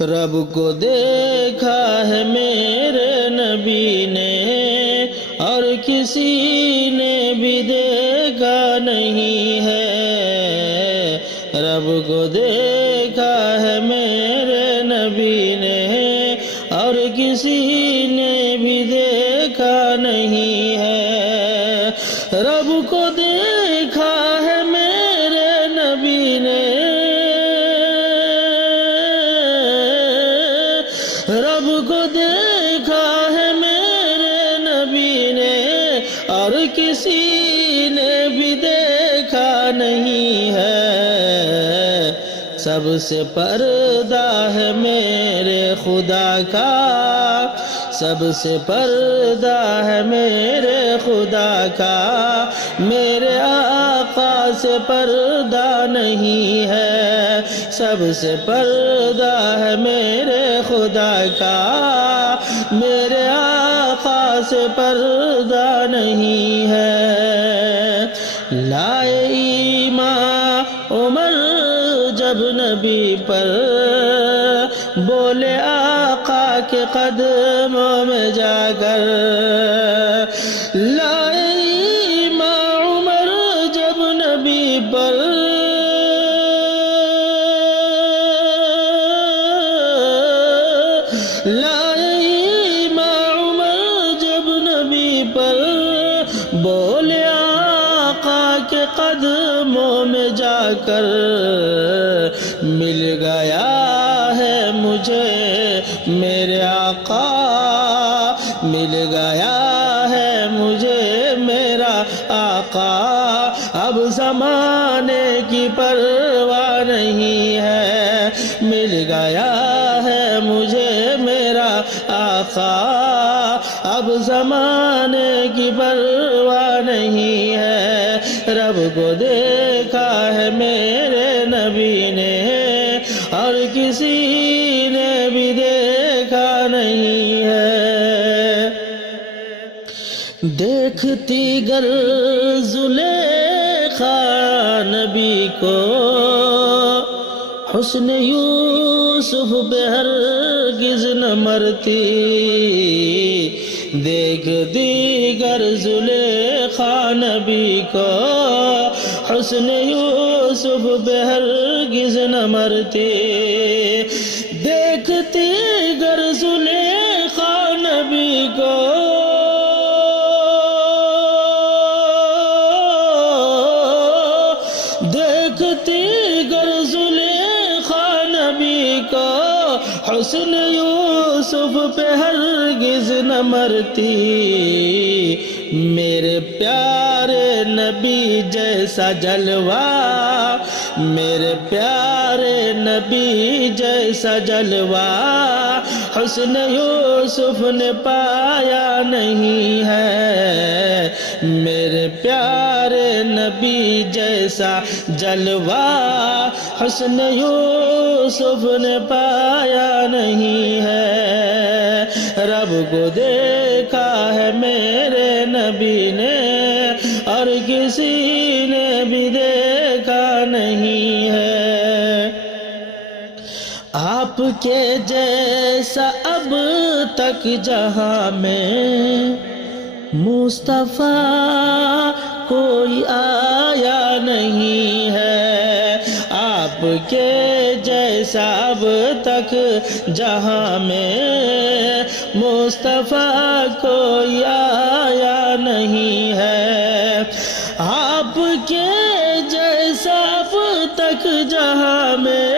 رب کو دیکھا ہے میرے نبی نے اور کسی نے بھی دیکھا نہیں ہے، رب کو دیکھا ہے میرے نبی نے اور کسی نے بھی دیکھا نہیں ہے، رب کو دیکھا ہے میرے نبی نے، رب کو دیکھا ہے میرے نبی نے اور کسی نے بھی دیکھا نہیں ہے، سب سے پردہ ہے میرے خدا کا، سب سے پردہ ہے میرے خدا کا، میرے آقا سے پردہ نہیں ہے، سب سے پردہ ہے میرے خدا کا، میرے آقا سے پردہ نہیں ہے۔ لائے ایمان عمر جب نبی پر، بولے آقا کے قدموں میں جا کر، لائے ایمان عمر جب نبی پر، لائے ایمان عمر جب نبی پر، بولے آقا کے قدموں میں جا کر، مل گیا ہے مجھے میرے آقا، مل گیا ہے مجھے میرا آقا، اب زمانے کی پرواہ نہیں ہے، مل گیا ہے مجھے میرا آقا، اب زمانے کی پرواہ نہیں ہے، رب کو دیکھا ہے میرے نبی نے اور کسی نے بھی دیکھا نہیں ہے۔ دیکھتی گر زلیخا نبی کو، حسن یوسف پہ ہرگز نہ مرتی، دیکھتی گر زلیخا نبی کو، حسن یوسف پہ ہرگز نہ مرتی، دیکھتی گر زلیخا نبی کو، دیکھتی گر زلیخا نبی کو، حسن یوسف پہ ہرگز نہ مرتی، میرے پیارے نبی جیسا جلوہ، میرے پیارے نبی جیسا جلوہ، حسن یوسف نے پایا نہیں ہے، میرے پیارے نبی جیسا جلوہ، حسن یوسف نے پایا نہیں ہے، رب کو دیکھا ہے میرے نبی نے اور کسی نے بھی دیکھا نہیں ہے، آپ کے جیسا اب تک جہاں میں مصطفیٰ کوئی آیا نہیں ہے، آپ کے جیسا اب تک جہاں میں مصطفیٰ کوئی آیا نہیں ہے، آپ کے جیسا اب تک جہاں میں،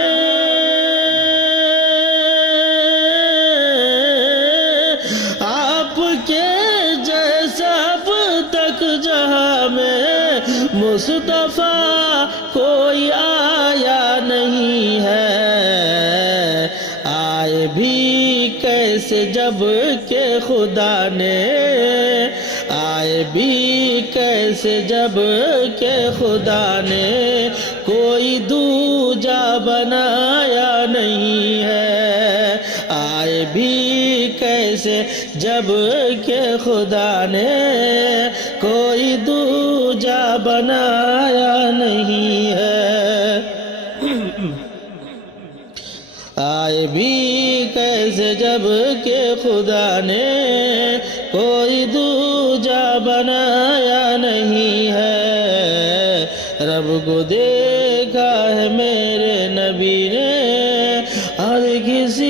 آپ کے جیسا اب تک جہاں میں مصطفیٰ کوئی آیا نہیں ہے، آئے بھی کیسے جب کہ خدا نے، آئے بھی کیسے جب کہ خدا نے کوئی دوجا بنایا نہیں ہے، آئے بھی کیسے جب کہ خدا نے کوئی دوجا بنایا نہیں ہے، آئے بھی کیسے جب کہ خدا نے کوئی دوجا بنایا نہیں ہے رب کو دیکھا ہے میرے نبی نے اور کسی